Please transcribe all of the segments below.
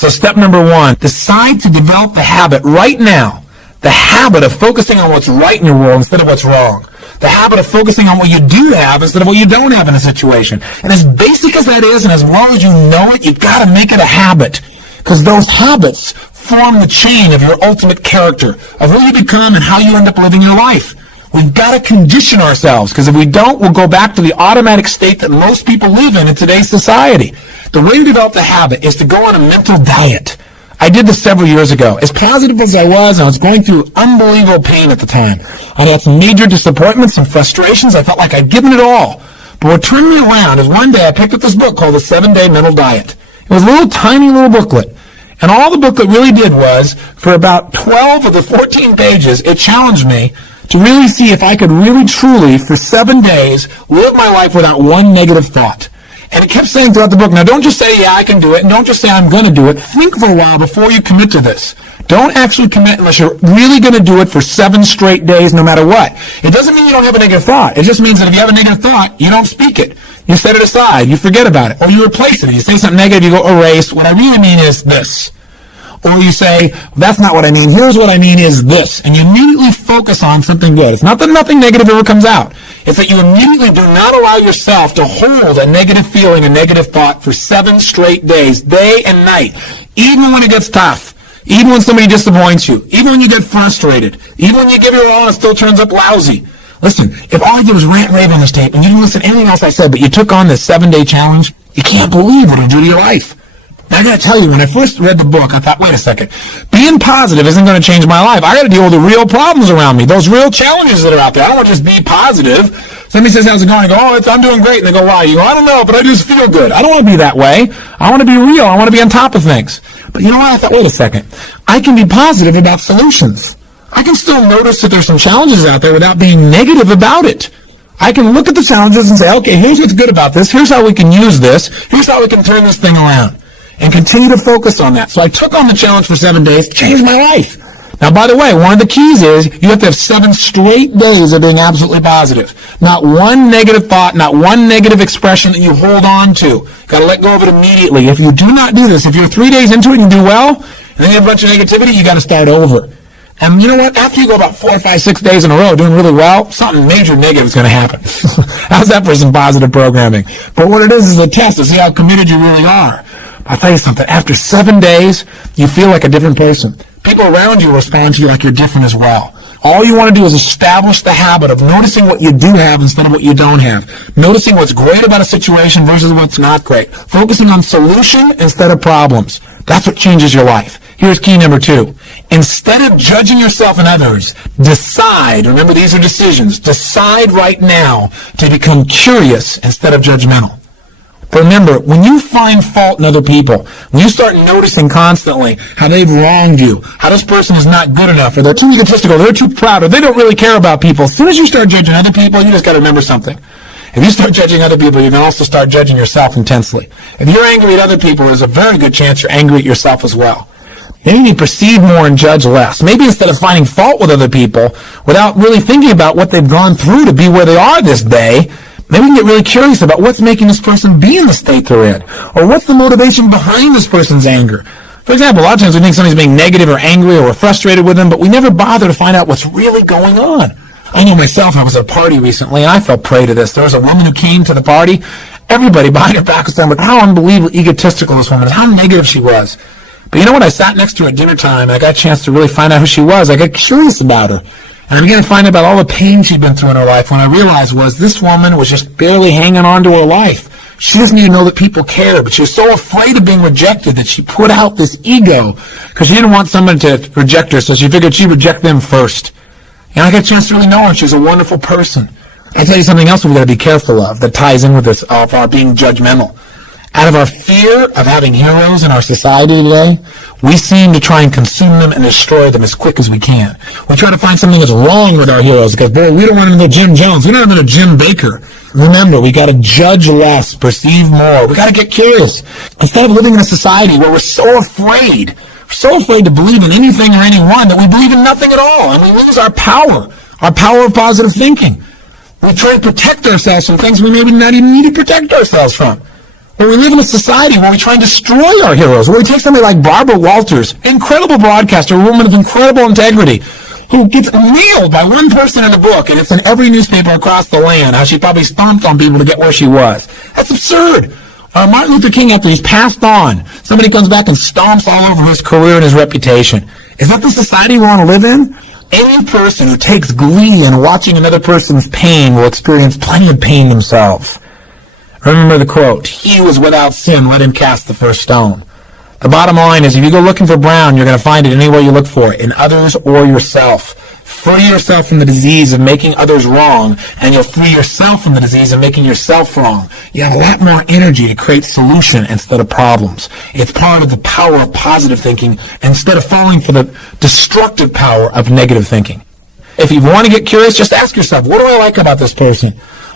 So step number 1, decide to develop the habit right now, the habit of focusing on what's right in your world instead of what's wrong. The habit of focusing on what you do have instead of what you don't have in a situation. And as basic as that is, and as long as you know it, you've got to make it a habit. Because those habits form the chain of your ultimate character, of who you become and how you end up living your life. We've got to condition ourselves, because if we don't, we'll go back to the automatic state that most people live in today's society. The way to develop the habit is to go on a mental diet. I did this several years ago. As positive as I was going through unbelievable pain at the time. I had some major disappointments and frustrations. I felt like I'd given it all. But what turned me around is one day I picked up this book called The 7-Day Mental Diet. It was a little tiny little booklet. And all the booklet really did was, for about 12 of the 14 pages, it challenged me to really see if I could really truly, for 7 days, live my life without one negative thought. And it kept saying throughout the book, now don't just say, yeah, I can do it, and don't just say I'm going to do it. Think for a while before you commit to this. Don't actually commit unless you're really going to do it for 7 straight days, no matter what. It doesn't mean you don't have a negative thought. It just means that if you have a negative thought, you don't speak it. You set it aside. You forget about it. Or you replace it. You say something negative, you go erase. What I really mean is this. Or you say, that's not what I mean. Here's what I mean is this. And you immediately focus on something good. It's not that nothing negative ever comes out. It's that you immediately do not allow yourself to hold a negative feeling, a negative thought for 7 straight days, day and night. Even when it gets tough. Even when somebody disappoints you. Even when you get frustrated. Even when you give your all and it still turns up lousy. Listen, if all I did was rant and rave on this tape and you didn't listen to anything else I said, but you took on this 7-day challenge, you can't believe what it'll do to your life. Now, I got to tell you, when I first read the book, I thought, wait a second, being positive isn't going to change my life. I got to deal with the real problems around me, those real challenges that are out there. I don't want to just be positive. Somebody says, how's it going? I go, I'm doing great. And they go, why? You go, I don't know, but I just feel good. I don't want to be that way. I want to be real. I want to be on top of things. But you know what? I thought, wait a second. I can be positive about solutions. I can still notice that there's some challenges out there without being negative about it. I can look at the challenges and say, okay, here's what's good about this. Here's how we can use this. Here's how we can turn this thing around. And continue to focus on that. So I took on the challenge for 7 days, changed my life. Now, by the way, one of the keys is you have to have 7 straight days of being absolutely positive. Not one negative thought, not one negative expression that you hold on to. Got to let go of it immediately. If you do not do this, if you're 3 days into it and you do well, and then you have a bunch of negativity, you got to start over. And you know what? After you go about 4, 5, 6 days in a row doing really well, something major negative is going to happen. How's that for some positive programming? But what it is a test to see how committed you really are. I'll tell you something. After 7 days, you feel like a different person. People around you respond to you like you're different as well. All you want to do is establish the habit of noticing what you do have instead of what you don't have. Noticing what's great about a situation versus what's not great. Focusing on solution instead of problems. That's what changes your life. Here's key number 2. Instead of judging yourself and others, decide, remember these are decisions, decide right now to become curious instead of judgmental. But remember, when you find fault in other people, when you start noticing constantly how they've wronged you, how this person is not good enough, or they're too egotistical, they're too proud, or they don't really care about people, as soon as you start judging other people, you just got to remember something. If you start judging other people, you can also start judging yourself intensely. If you're angry at other people, there's a very good chance you're angry at yourself as well. Maybe you perceive more and judge less. Maybe instead of finding fault with other people, without really thinking about what they've gone through to be where they are this day, maybe you can get really curious about what's making this person be in the state they're in. Or what's the motivation behind this person's anger. For example, a lot of times we think somebody's being negative or angry or we're frustrated with them, but we never bother to find out what's really going on. I know myself, I was at a party recently, and I fell prey to this. There was a woman who came to the party. Everybody behind her back was saying, how unbelievably egotistical this woman is, how negative she was. But you know what? I sat next to her at dinner time, and I got a chance to really find out who she was. I got curious about her. And I began to find out about all the pain she'd been through in her life. When I realized was this woman was just barely hanging on to her life. She doesn't even know that people care, but she was so afraid of being rejected that she put out this ego because she didn't want someone to reject her, so she figured she'd reject them first. And I got a chance to really know her. She's a wonderful person. I'll tell you something else we've got to be careful of that ties in with this, of our being judgmental. Out of our fear of having heroes in our society today, we seem to try and consume them and destroy them as quick as we can. We try to find something that's wrong with our heroes because, boy, we don't want them to know Jim Jones. We don't want them to know Jim Baker. Remember, we got to judge less, perceive more. We got to get curious. Instead of living in a society where we're so afraid to believe in anything or anyone that we believe in nothing at all, and we lose our power of positive thinking. We try to protect ourselves from things we maybe not even need to protect ourselves from. But we live in a society where we try and destroy our heroes, where we take somebody like Barbara Walters, incredible broadcaster, a woman of incredible integrity, who gets nailed by one person in a book, and it's in every newspaper across the land, how she probably stomped on people to get where she was. That's absurd. Martin Luther King, after he's passed on, somebody comes back and stomps all over his career and his reputation. Is that the society we want to live in? Any person who takes glee in watching another person's pain will experience plenty of pain themselves. Remember the quote, "He who is without sin, let him cast the first stone." The bottom line is, if you go looking for brown, you're going to find it anywhere you look for it, in others or yourself. Free yourself from the disease of making others wrong, and you'll free yourself from the disease of making yourself wrong. You have a lot more energy to create solution instead of problems. It's part of the power of positive thinking instead of falling for the destructive power of negative thinking. If you want to get curious, just ask yourself, what do I like about this person?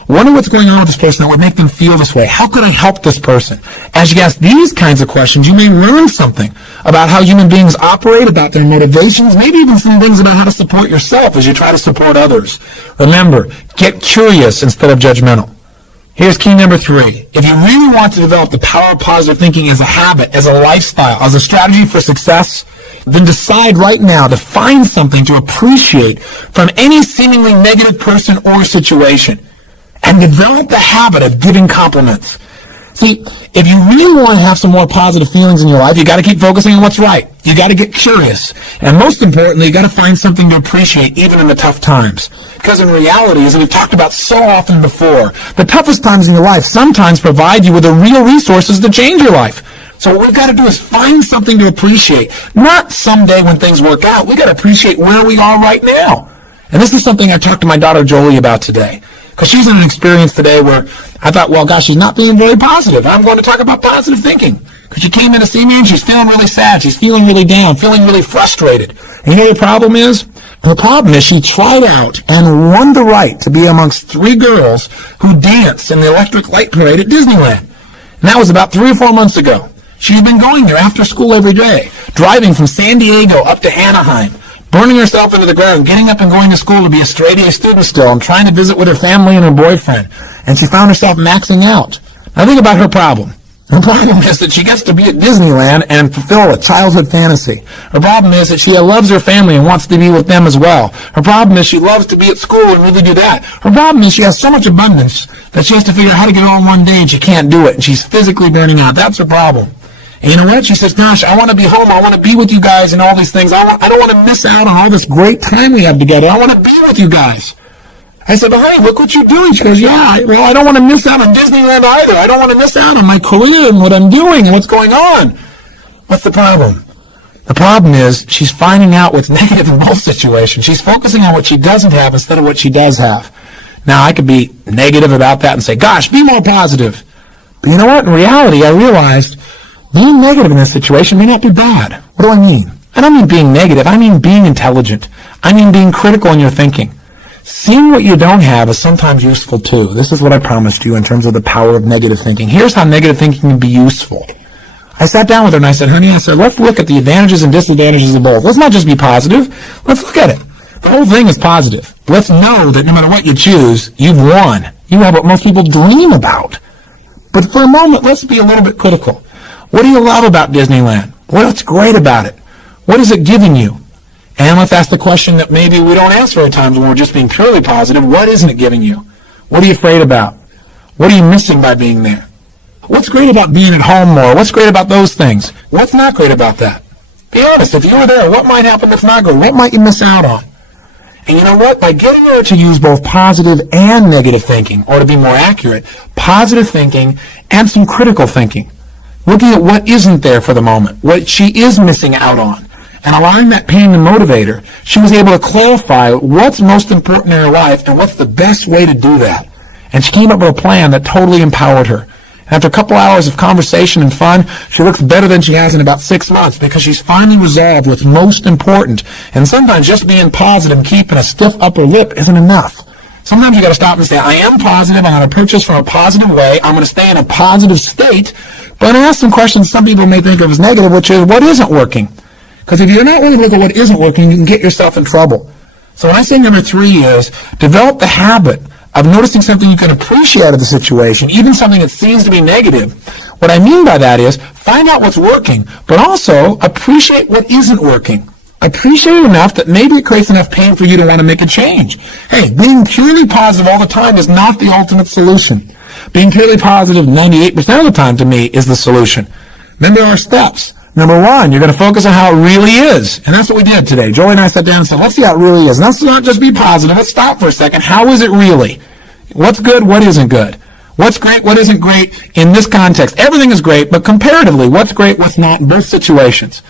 Wonder what's going on with this person that would make them feel this way. How could I help this person? As you ask these kinds of questions, you may learn something about how human beings operate, about their motivations, maybe even some things about how to support yourself as you try to support others. Remember, get curious instead of judgmental. Here's key number 3. If you really want to develop the power of positive thinking as a habit, as a lifestyle, as a strategy for success, then decide right now to find something to appreciate from any seemingly negative person or situation. And develop the habit of giving compliments. See, if you really want to have some more positive feelings in your life, you got to keep focusing on what's right. You got to get curious. And most importantly, you got to find something to appreciate even in the tough times. Because in reality, as we've talked about so often before, the toughest times in your life sometimes provide you with the real resources to change your life. So what we've got to do is find something to appreciate. Not someday when things work out. We've got to appreciate where we are right now. And this is something I talked to my daughter Jolie about today. Because she's in an experience today where I thought, well, gosh, she's not being very positive. I'm going to talk about positive thinking. Because she came in to see me and she's feeling really sad. She's feeling really down, feeling really frustrated. And you know what the problem is? The problem is she tried out and won the right to be amongst 3 girls who danced in the Electric Light Parade at Disneyland. And that was about 3 or 4 months ago. She's been going there after school every day, driving from San Diego up to Anaheim, burning herself into the ground, getting up and going to school to be a straight-A student still, and trying to visit with her family and her boyfriend. And she found herself maxing out. Now think about her problem. Her problem is that she gets to be at Disneyland and fulfill a childhood fantasy. Her problem is that she loves her family and wants to be with them as well. Her problem is she loves to be at school and really do that. Her problem is she has so much abundance that she has to figure out how to get it all in one day and she can't do it. And she's physically burning out. That's her problem. And you know what? She says, gosh, I want to be home. I want to be with you guys and all these things. I don't want to miss out on all this great time we have together. I want to be with you guys. I said, well, honey, look what you're doing. She goes, yeah, I don't want to miss out on Disneyland either. I don't want to miss out on my career and what I'm doing and what's going on. What's the problem? The problem is she's finding out what's negative in both situations. She's focusing on what she doesn't have instead of what she does have. Now, I could be negative about that and say, gosh, be more positive. But you know what? In reality, I realized being negative in this situation may not be bad. What do I mean? I don't mean being negative. I mean being intelligent. I mean being critical in your thinking. Seeing what you don't have is sometimes useful too. This is what I promised you in terms of the power of negative thinking. Here's how negative thinking can be useful. I sat down with her and I said, honey, let's look at the advantages and disadvantages of both. Let's not just be positive. Let's look at it. The whole thing is positive. Let's know that no matter what you choose, you've won. You have what most people dream about. But for a moment, let's be a little bit critical. What do you love about Disneyland? What's great about it? What is it giving you? And let's ask the question that maybe we don't answer at times when we're just being purely positive. What isn't it giving you? What are you afraid about? What are you missing by being there? What's great about being at home more? What's great about those things? What's not great about that? Be honest. If you were there, what might happen that's not good? What might you miss out on? And you know what? By getting her to use both positive and negative thinking, or to be more accurate, positive thinking and some critical thinking, looking at what isn't there for the moment, what she is missing out on, and allowing that pain to motivate her, she was able to clarify what's most important in her life and what's the best way to do that. And she came up with a plan that totally empowered her. And after a couple hours of conversation and fun, she looks better than she has in about 6 months because she's finally resolved what's most important. And sometimes just being positive and keeping a stiff upper lip isn't enough. Sometimes you got to stop and say, I am positive. I'm going to approach this from a positive way. I'm going to stay in a positive state. But I'm going to ask some questions some people may think of as negative, which is, what isn't working? Because if you're not willing to look at what isn't working, you can get yourself in trouble. So when I say number 3 is, develop the habit of noticing something you can appreciate out of the situation, even something that seems to be negative. What I mean by that is find out what's working, but also appreciate what isn't working. Appreciate it enough that maybe it creates enough pain for you to want to make a change. Hey, being purely positive all the time is not the ultimate solution. Being purely positive 98% of the time to me is the solution. Remember our steps. Number one, you're going to focus on how it really is. And that's what we did today. Joey and I sat down and said, let's see how it really is. And let's not just be positive. Let's stop for a second. How is it really? What's good? What isn't good? What's great? What isn't great in this context? Everything is great, but comparatively, what's great? What's not in both situations?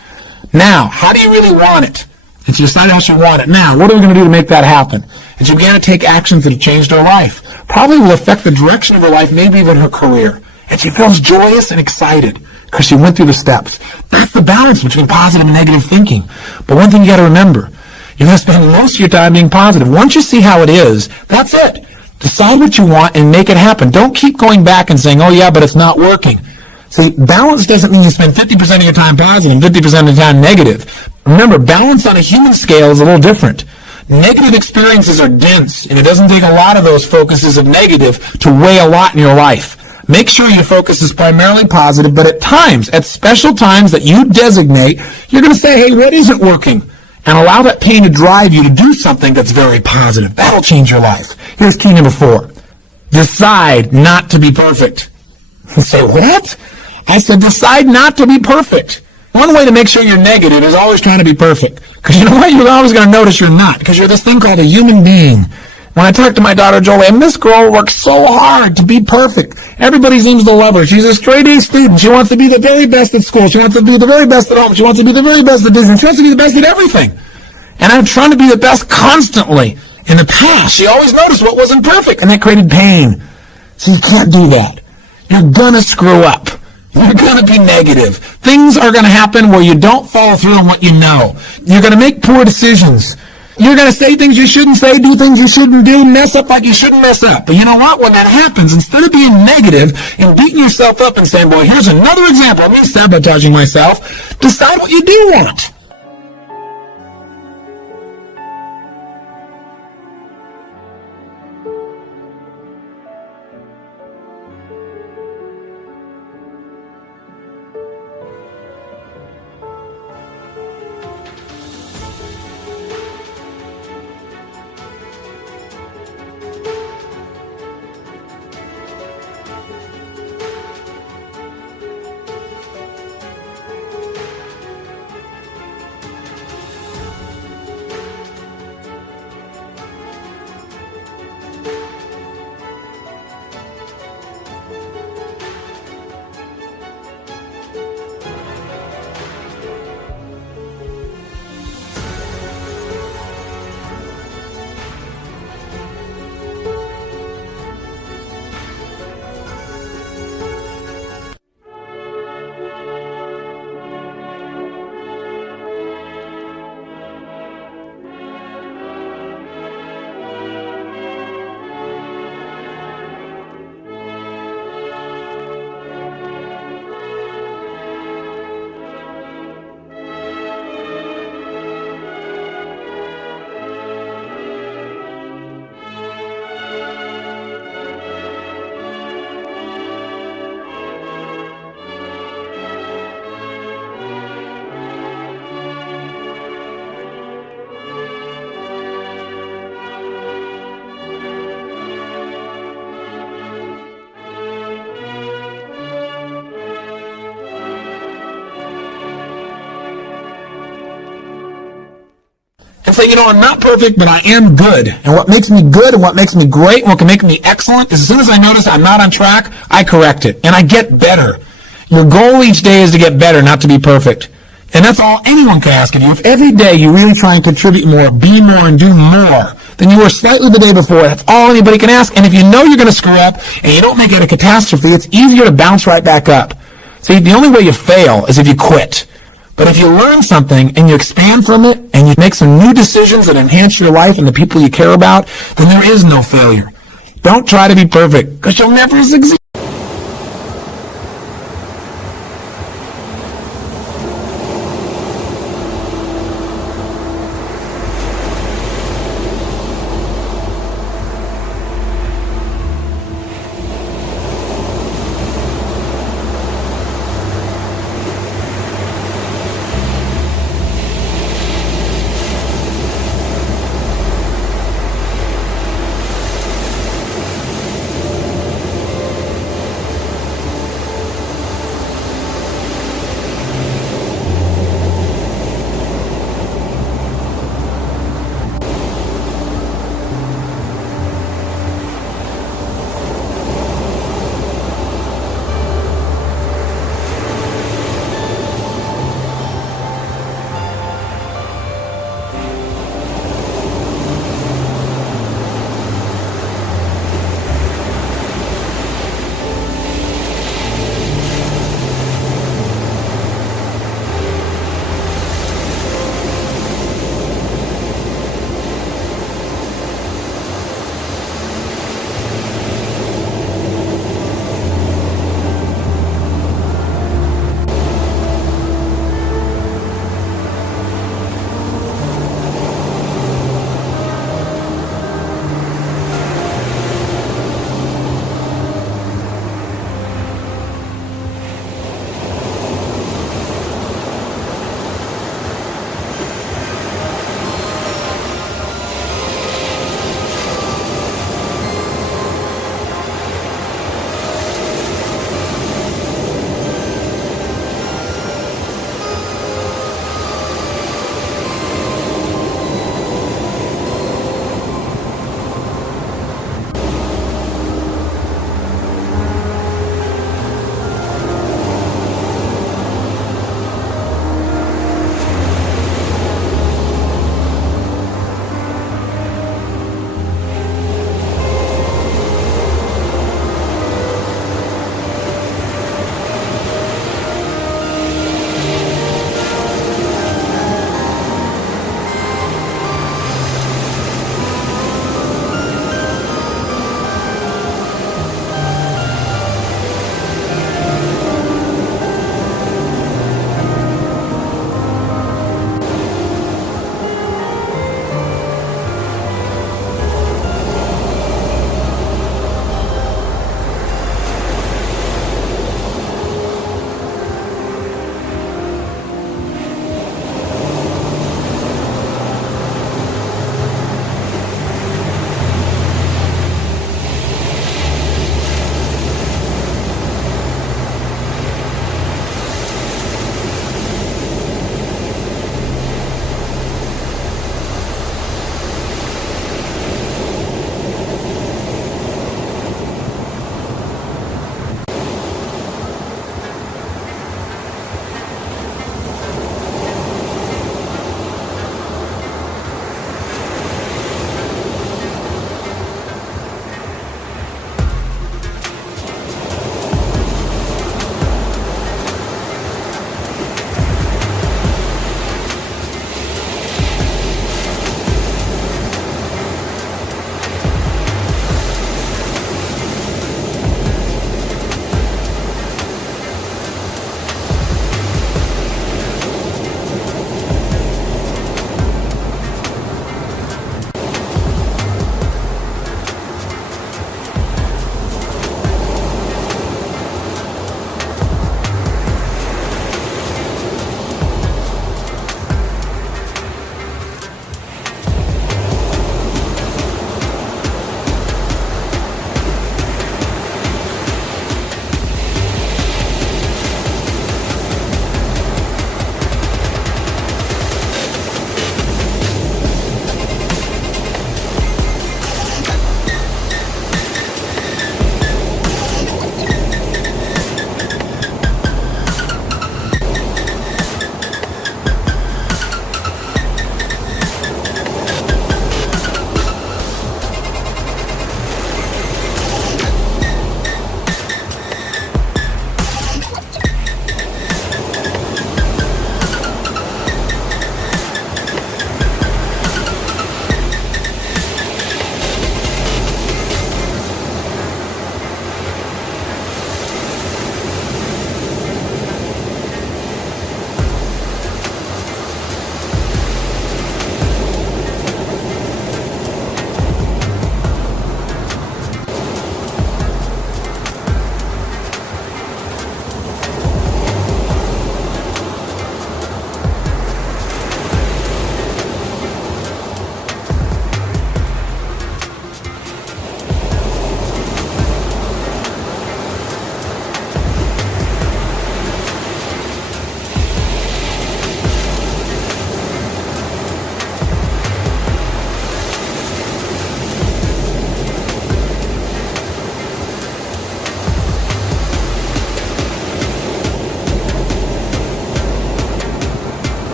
Now, how do you really want it? And you decide how you want it. Now, what are we going to do to make that happen? And she began to take actions that have changed her life. Probably will affect the direction of her life, maybe even her career. And she feels joyous and excited because she went through the steps. That's the balance between positive and negative thinking. But one thing you got to remember, you're going to spend most of your time being positive. Once you see how it is, that's it. Decide what you want and make it happen. Don't keep going back and saying, oh yeah, but it's not working. See, balance doesn't mean you spend 50% of your time positive and 50% of the time negative. Remember, balance on a human scale is a little different. Negative experiences are dense, and it doesn't take a lot of those focuses of negative to weigh a lot in your life. Make sure your focus is primarily positive, but at times, at special times that you designate, you're going to say, hey, what isn't working? And allow that pain to drive you to do something that's very positive. That'll change your life. Here's key number 4. Decide not to be perfect. You say, what? I said, decide not to be perfect. One way to make sure you're negative is always trying to be perfect. Because you know what? You're always going to notice you're not. Because you're this thing called a human being. When I talk to my daughter Jolie, and this girl works so hard to be perfect. Everybody seems to love her. She's a straight A student. She wants to be the very best at school. She wants to be the very best at home. She wants to be the very best at business. She wants to be the best at everything. And I'm trying to be the best constantly. In the past, she always noticed what wasn't perfect, and that created pain. So you can't do that. You're going to screw up. You're going to be negative. Things are going to happen where you don't follow through on what you know. You're going to make poor decisions. You're going to say things you shouldn't say, do things you shouldn't do, mess up like you shouldn't mess up. But you know what? When that happens, instead of being negative and beating yourself up and saying, boy, here's another example of me sabotaging myself, decide what you do want. And say, you know, I'm not perfect, but I am good. And what makes me good and what makes me great and what can make me excellent is as soon as I notice I'm not on track, I correct it. And I get better. Your goal each day is to get better, not to be perfect. And that's all anyone can ask of you. If every day you really try and contribute more, be more, and do more than you were slightly the day before, that's all anybody can ask. And if you know you're going to screw up and you don't make it a catastrophe, it's easier to bounce right back up. See, the only way you fail is if you quit. But if you learn something and you expand from it and you make some new decisions that enhance your life and the people you care about, then there is no failure. Don't try to be perfect because you'll never succeed.